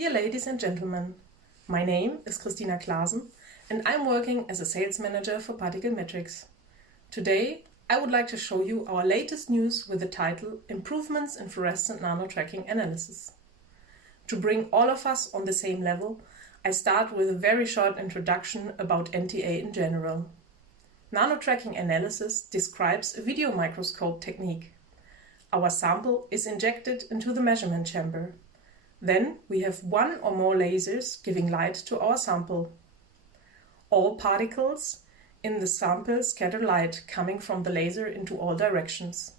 Dear ladies and gentlemen, my name is Christina Klasen and I'm working as a sales manager for Particle Metrix. Today I would like to show you our latest news with the title Improvements in Fluorescent Nano Tracking Analysis. To bring all of us on the same level, I start with a very short introduction about NTA in general. Nano tracking analysis describes a video microscope technique. Our sample is injected into the measurement chamber. Then we have one or more lasers giving light to our sample. All particles in the sample scatter light coming from the laser into all directions.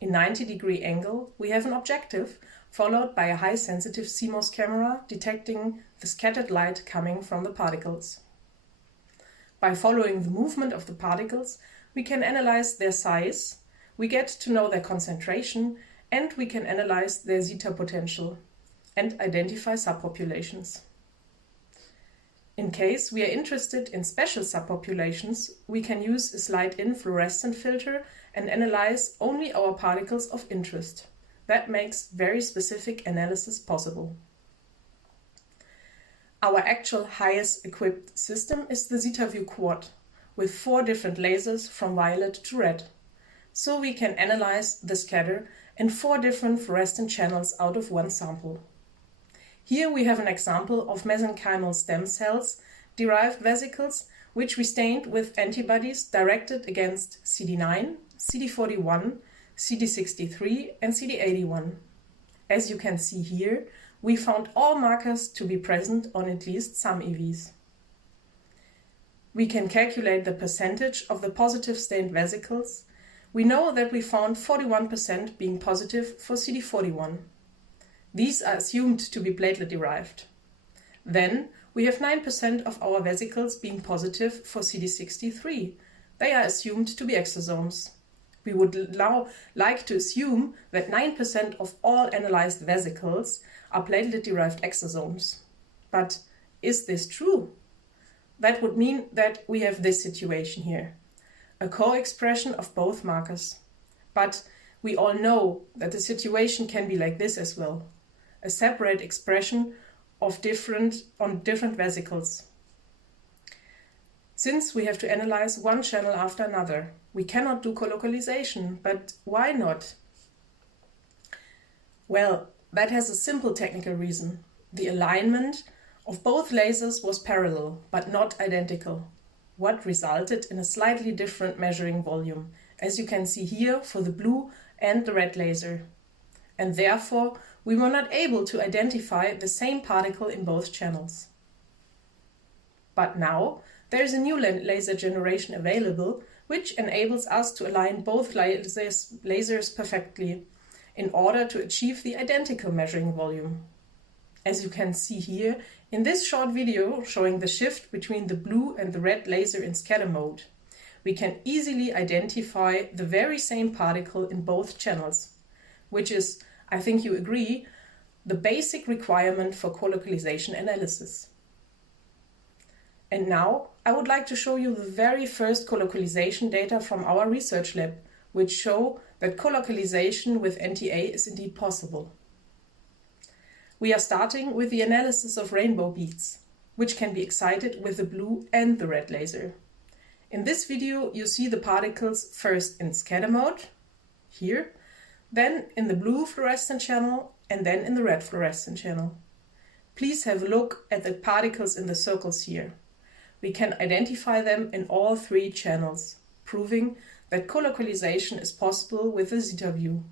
In 90-degree angle, we have an objective followed by a high-sensitive CMOS camera detecting the scattered light coming from the particles. By following the movement of the particles, we can analyze their size, we get to know their concentration, and we can analyze their zeta potential and identify subpopulations. In case we are interested in special subpopulations, we can use a slide-in fluorescent filter and analyze only our particles of interest. That makes very specific analysis possible. Our actual highest equipped system is the ZetaView Quad, with 4 different lasers from violet to red. So we can analyze the scatter in 4 different fluorescent channels out of one sample. Here we have an example of mesenchymal stem cells, derived vesicles, which we stained with antibodies directed against CD9, CD41, CD63 and CD81. As you can see here, we found all markers to be present on at least some EVs. We can calculate the percentage of the positive stained vesicles. We know that we found 41% being positive for CD41. These are assumed to be platelet-derived. Then we have 9% of our vesicles being positive for CD63. They are assumed to be exosomes. We would now like to assume that 9% of all analyzed vesicles are platelet-derived exosomes. But is this true? That would mean that we have this situation here, a co-expression of both markers. But we all know that the situation can be like this as well, a separate expression of different vesicles. Since we have to analyze one channel after another, we cannot do colocalization, but why not? Well, that has a simple technical reason. The alignment of both lasers was parallel, but not identical, what resulted in a slightly different measuring volume, as you can see here for the blue and the red laser. And therefore, we were not able to identify the same particle in both channels. But now, there is a new laser generation available, which enables us to align both lasers perfectly in order to achieve the identical measuring volume. As you can see here in this short video showing the shift between the blue and the red laser in scatter mode, we can easily identify the very same particle in both channels, which is, I think you agree, the basic requirement for colocalization analysis. And now I would like to show you the very first colocalization data from our research lab, which show that colocalization with NTA is indeed possible. We are starting with the analysis of rainbow beads, which can be excited with the blue and the red laser. In this video you see the particles first in scatter mode, here, then in the blue fluorescent channel and then in the red fluorescent channel. Please have a look at the particles in the circles here. We can identify them in all 3 channels, proving that colocalization is possible with the ZetaView.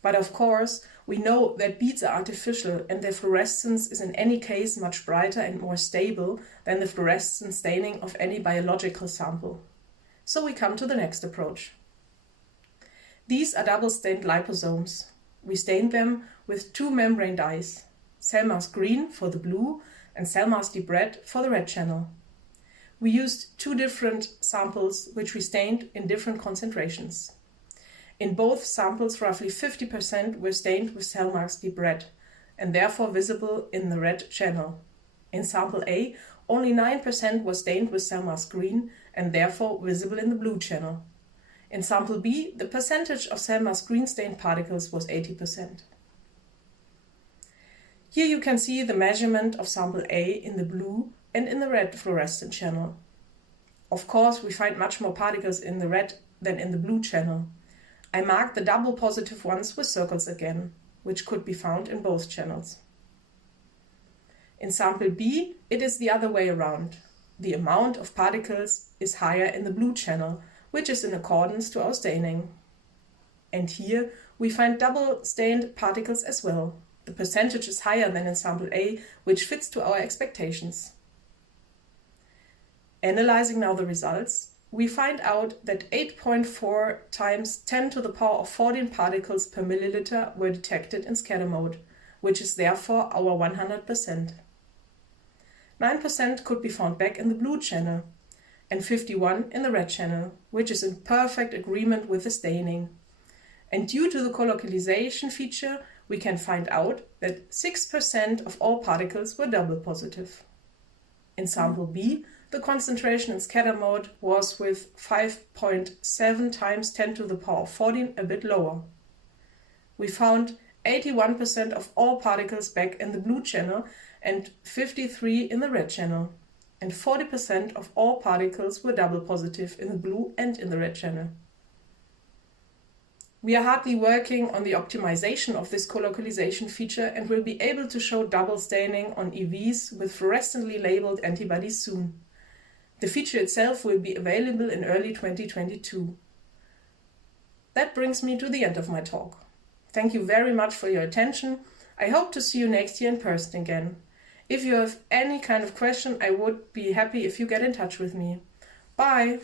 But of course, we know that beads are artificial and their fluorescence is in any case much brighter and more stable than the fluorescent staining of any biological sample. So we come to the next approach. These are double-stained liposomes. We stained them with 2 membrane dyes, cell mask green for the blue and cell mask deep red for the red channel. We used 2 different samples which we stained in different concentrations. In both samples, roughly 50% were stained with cell mask deep red and therefore visible in the red channel. In sample A, only 9% was stained with cell mask green and therefore visible in the blue channel. In sample B, the percentage of cell mask green stained particles was 80%. Here you can see the measurement of sample A in the blue and in the red fluorescent channel. Of course, we find much more particles in the red than in the blue channel. I marked the double positive ones with circles again, which could be found in both channels. In sample B, it is the other way around. The amount of particles is higher in the blue channel, which is in accordance to our staining. And here we find double stained particles as well. The percentage is higher than in sample A, which fits to our expectations. Analyzing now the results, we find out that 8.4 times 10 to the power of 14 particles per milliliter were detected in scatter mode, which is therefore our 100%. 9% could be found back in the blue channel and 51 in the red channel, which is in perfect agreement with the staining. And due to the colocalization feature, we can find out that 6% of all particles were double positive. In sample B, the concentration in scatter mode was with 5.7 times 10 to the power of 14 a bit lower. We found 81% of all particles back in the blue channel and 53 in the red channel, and 40% of all particles were double positive in the blue and in the red channel. We are hardly working on the optimization of this colocalization feature and will be able to show double staining on EVs with fluorescently labeled antibodies soon. The feature itself will be available in early 2022. That brings me to the end of my talk. Thank you very much for your attention. I hope to see you next year in person again. If you have any kind of question, I would be happy if you get in touch with me. Bye!